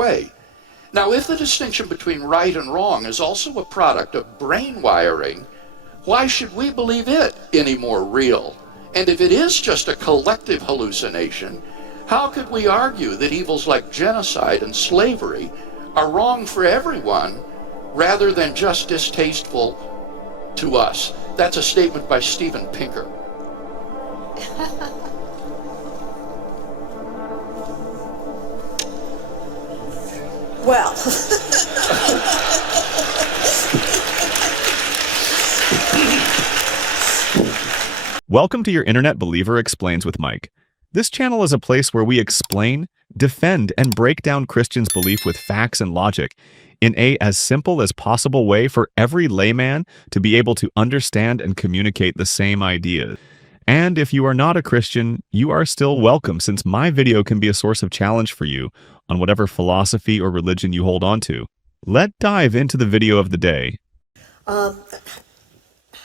way. Now, if the distinction between right and wrong is also a product of brain wiring, why should we believe it any more real? And if it is just a collective hallucination, how could we argue that evils like genocide and slavery are wrong for everyone rather than just distasteful to us? That's a statement by Steven Pinker. Well, welcome to your Internet Believer Explains with Mike. This channel is a place where we explain, defend, and break down Christians' belief with facts and logic in a as simple as possible way for every layman to be able to understand and communicate the same ideas. And if you are not a Christian, you are still welcome, since my video can be a source of challenge for you on whatever philosophy or religion you hold on to. Let's dive into the video of the day.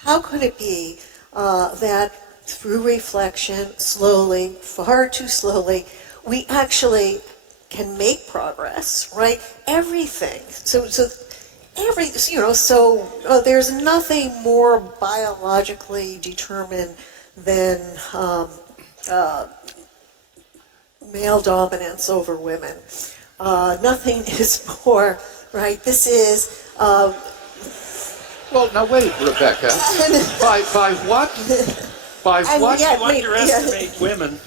how could it be that through reflection, slowly, far too slowly, we actually can make progress, right? Everything. There's nothing more biologically determined than male dominance over women. Nothing is more, right? This is... Well, now wait, Rebecca. By what? By what? You underestimate women.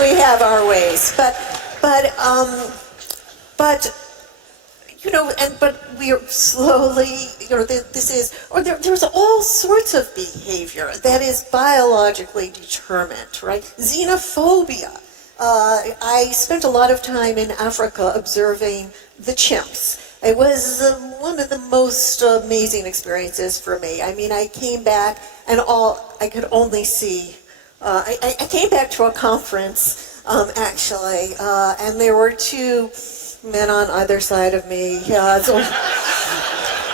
we have our ways, but we are slowly, there's all sorts of behavior that is biologically determined, right? Xenophobia. I spent a lot of time in Africa observing the chimps. It was one of the most amazing experiences for me. I mean, I came back and I could only see, I came back to a conference, actually, and there were two men on either side of me. So,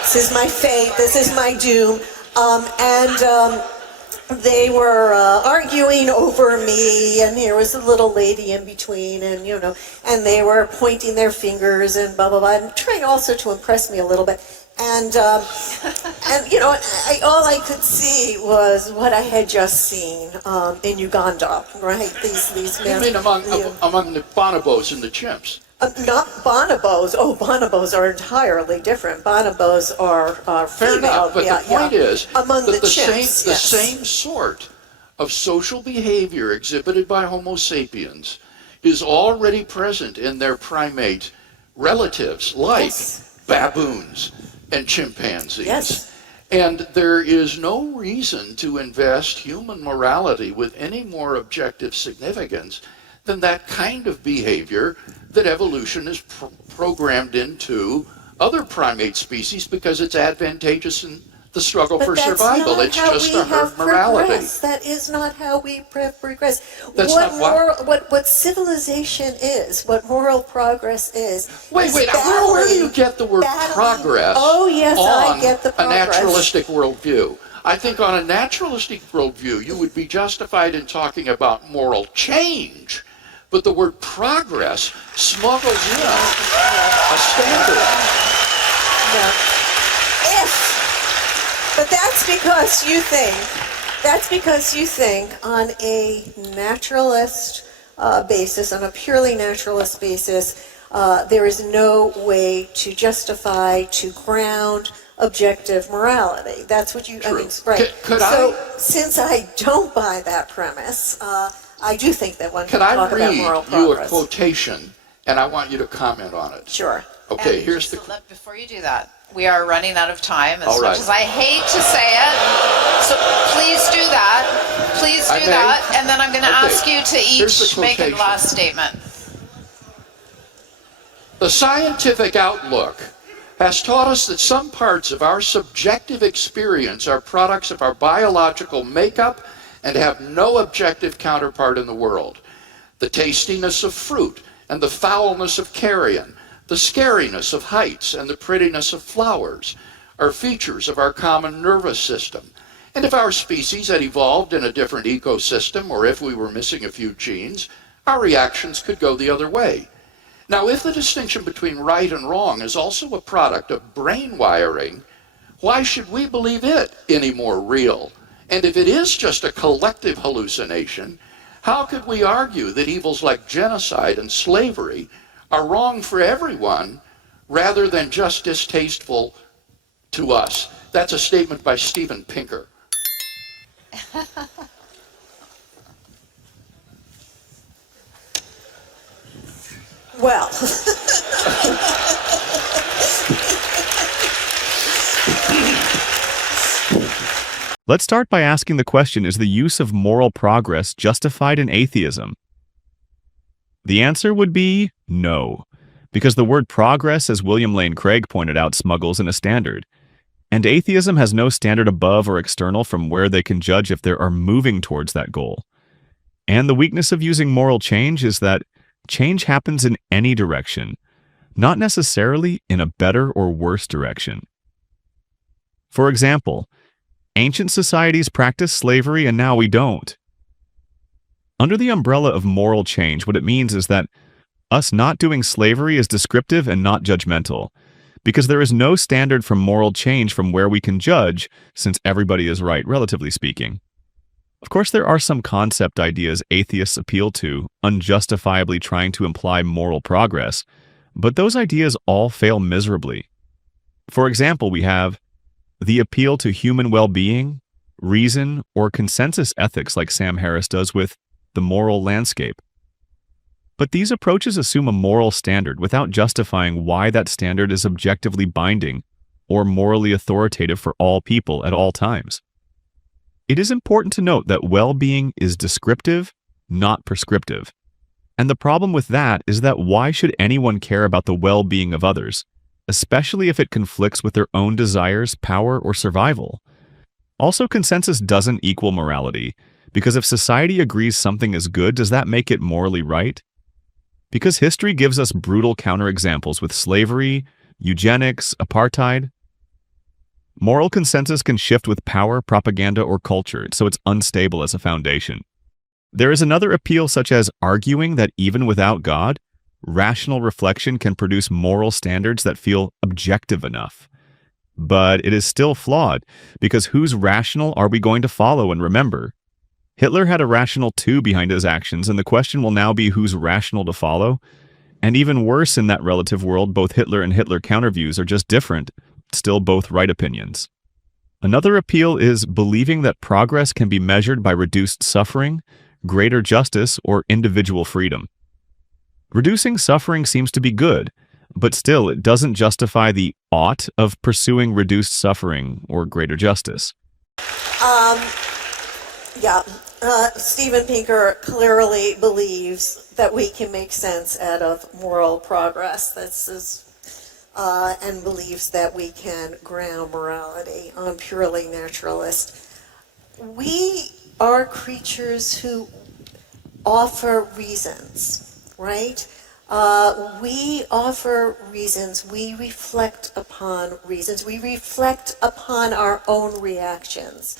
this is my fate, this is my doom. They were arguing over me, and there was a little lady in between, and and they were pointing their fingers and blah blah blah, and trying also to impress me a little bit. And all I could see was what I had just seen in Uganda, right? These men. You mean among the bonobos and the chimps? Not bonobos. Oh, bonobos are entirely different. Bonobos are fair female. enough, but the point is among that the chimps, the same sort of social behavior exhibited by Homo sapiens is already present in their primate relatives, like baboons and chimpanzees. Yes. And there is no reason to invest human morality with any more objective significance than that kind of behavior that evolution is programmed into other primate species because it's advantageous in the struggle for survival. It's just a herd morality. That is not how we progress. That's what civilization is, what moral progress is. Wait, where do you get the word progress? Oh yes, on I get the progress. A naturalistic worldview? I think on a naturalistic worldview, you would be justified in talking about moral change. But the word progress smuggles in a standard. No. But that's because you think on a naturalist basis, on a purely naturalist basis, there is no way to justify, to ground objective morality. That's what you, True. I mean, right. Since I don't buy that premise, I do think that one can talk about moral progress. Could I read you a quotation, and I want you to comment on it? Sure. Okay, and here's the... Before you do that, we are running out of time, as All right. much as I hate to say it. So please do that. Please do that. And then I'm going to ask you to each make a last statement. The scientific outlook has taught us that some parts of our subjective experience are products of our biological makeup and have no objective counterpart in the world. The tastiness of fruit and the foulness of carrion, the scariness of heights and the prettiness of flowers are features of our common nervous system, And if our species had evolved in a different ecosystem, or if we were missing a few genes, our reactions could go the other way. Now, if the distinction between right and wrong is also a product of brain wiring, why should we believe it any more real? And if it is just a collective hallucination, how could we argue that evils like genocide and slavery are wrong for everyone rather than just distasteful to us? That's a statement by Steven Pinker. Well, Let's start by asking the question, is the use of moral progress justified in atheism? The answer would be no, because the word progress, as William Lane Craig pointed out, smuggles in a standard. And atheism has no standard above or external from where they can judge if they are moving towards that goal. And the weakness of using moral change is that change happens in any direction, not necessarily in a better or worse direction. For example, ancient societies practiced slavery and now we don't. Under the umbrella of moral change, what it means is that us not doing slavery is descriptive and not judgmental, because there is no standard for moral change from where we can judge, since everybody is right, relatively speaking. Of course, there are some concept ideas atheists appeal to, unjustifiably trying to imply moral progress, but those ideas all fail miserably. For example, we have the appeal to human well-being, reason, or consensus ethics like Sam Harris does with the moral landscape. But these approaches assume a moral standard without justifying why that standard is objectively binding or morally authoritative for all people at all times. It is important to note that well-being is descriptive, not prescriptive. And the problem with that is that why should anyone care about the well-being of others, especially if it conflicts with their own desires, power, or survival? Also, consensus doesn't equal morality, because if society agrees something is good, does that make it morally right? Because history gives us brutal counterexamples with slavery, eugenics, apartheid. Moral consensus can shift with power, propaganda, or culture, so it's unstable as a foundation. There is another appeal, such as arguing that even without God, rational reflection can produce moral standards that feel objective enough. But it is still flawed, because whose rational are we going to follow and remember? Hitler had a rational too behind his actions, and the question will now be who's rational to follow. And even worse, in that relative world, both Hitler and Hitler counterviews are just different, still both right opinions. Another appeal is believing that progress can be measured by reduced suffering, greater justice, or individual freedom. Reducing suffering seems to be good, but still it doesn't justify the ought of pursuing reduced suffering or greater justice. Steven Pinker clearly believes that we can make sense out of moral progress. And believes that we can ground morality on purely naturalist. We are creatures who offer reasons, right? We offer reasons. We reflect upon reasons. We reflect upon our own reactions.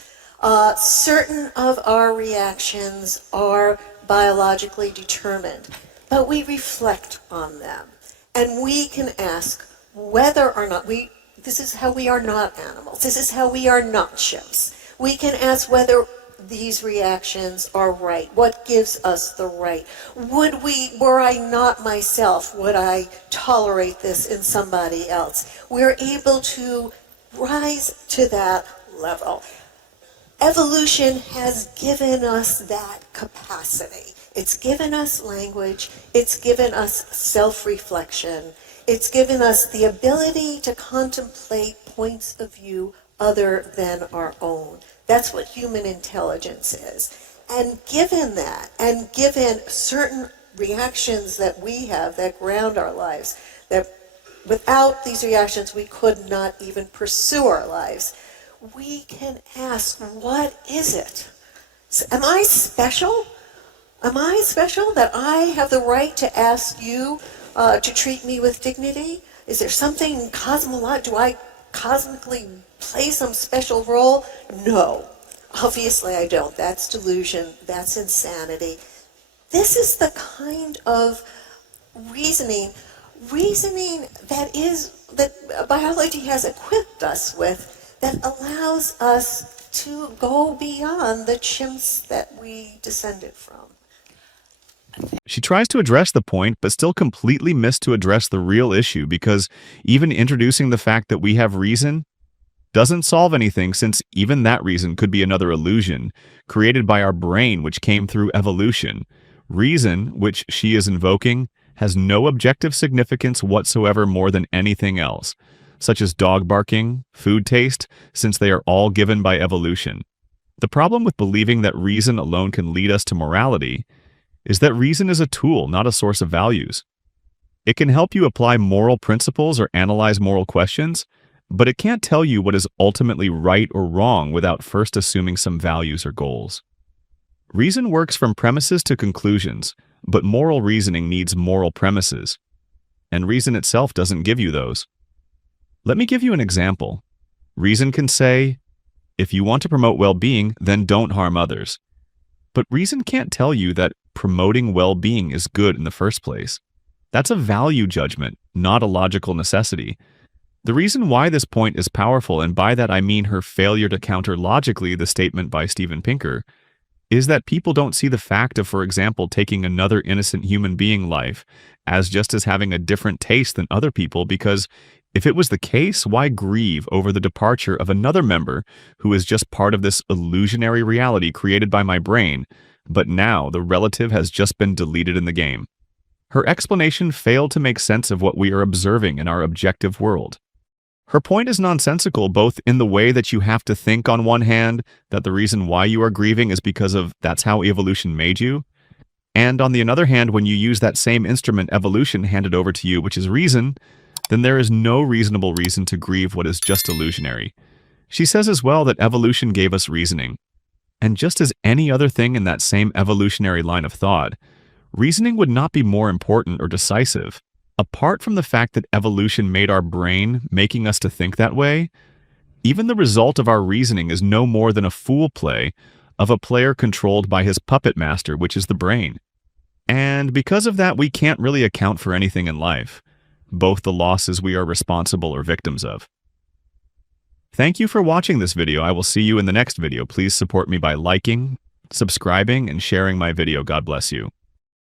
Certain of our reactions are biologically determined, but we reflect on them. And we can ask whether or not this is how we are not animals. This is how we are not ships. We can ask whether these reactions are right. What gives us the right? Were I not myself, would I tolerate this in somebody else? We're able to rise to that level. Evolution has given us that capacity. It's given us language. It's given us self-reflection. It's given us the ability to contemplate points of view other than our own. That's what human intelligence is. And given that, and given certain reactions that we have that ground our lives, that without these reactions we could not even pursue our lives, we can ask, what is it? Am I special? Am I special that I have the right to ask you to treat me with dignity? Is there something cosmological? Do I cosmically play some special role? No. Obviously I don't. That's delusion. That's insanity. This is the kind of reasoning that biology has equipped us with, that allows us to go beyond the chimps that we descended from. She tries to address the point, but still completely missed to address the real issue, because even introducing the fact that we have reason doesn't solve anything, since even that reason could be another illusion created by our brain, which came through evolution. Reason, which she is invoking, has no objective significance whatsoever more than anything else, such as dog barking, food taste, since they are all given by evolution. The problem with believing that reason alone can lead us to morality is that reason is a tool, not a source of values. It can help you apply moral principles or analyze moral questions, but it can't tell you what is ultimately right or wrong without first assuming some values or goals. Reason works from premises to conclusions, but moral reasoning needs moral premises, and reason itself doesn't give you those. Let me give you an example. Reason can say, if you want to promote well-being, then don't harm others. But reason can't tell you that promoting well-being is good in the first place. That's a value judgment, not a logical necessity. The reason why this point is powerful, and by that I mean her failure to counter logically the statement by Steven Pinker, is that people don't see the fact of, for example, taking another innocent human being life as just as having a different taste than other people, because if it was the case, why grieve over the departure of another member who is just part of this illusionary reality created by my brain, but now the relative has just been deleted in the game? Her explanation failed to make sense of what we are observing in our objective world. Her point is nonsensical, both in the way that you have to think on one hand that the reason why you are grieving is because of that's how evolution made you, and on the other hand, when you use that same instrument evolution handed over to you, which is reason, then there is no reasonable reason to grieve what is just illusionary. She says as well that evolution gave us reasoning, and just as any other thing in that same evolutionary line of thought, reasoning would not be more important or decisive. Apart from the fact that evolution made our brain, making us to think that way, even the result of our reasoning is no more than a fool play of a player controlled by his puppet master, which is the brain. And because of that, we can't really account for anything in life, both the losses we are responsible or victims of. Thank you for watching this video. I will see you in the next video. Please support me by liking, subscribing, and sharing my video. God bless you.